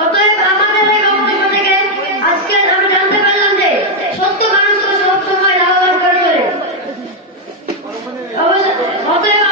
অতএব আমাদের এই বক্তব্য থেকে আজকে আমি জানতে পারলাম যে সত্য মানুষকে সবসময় লাভবান করে চলে অতএব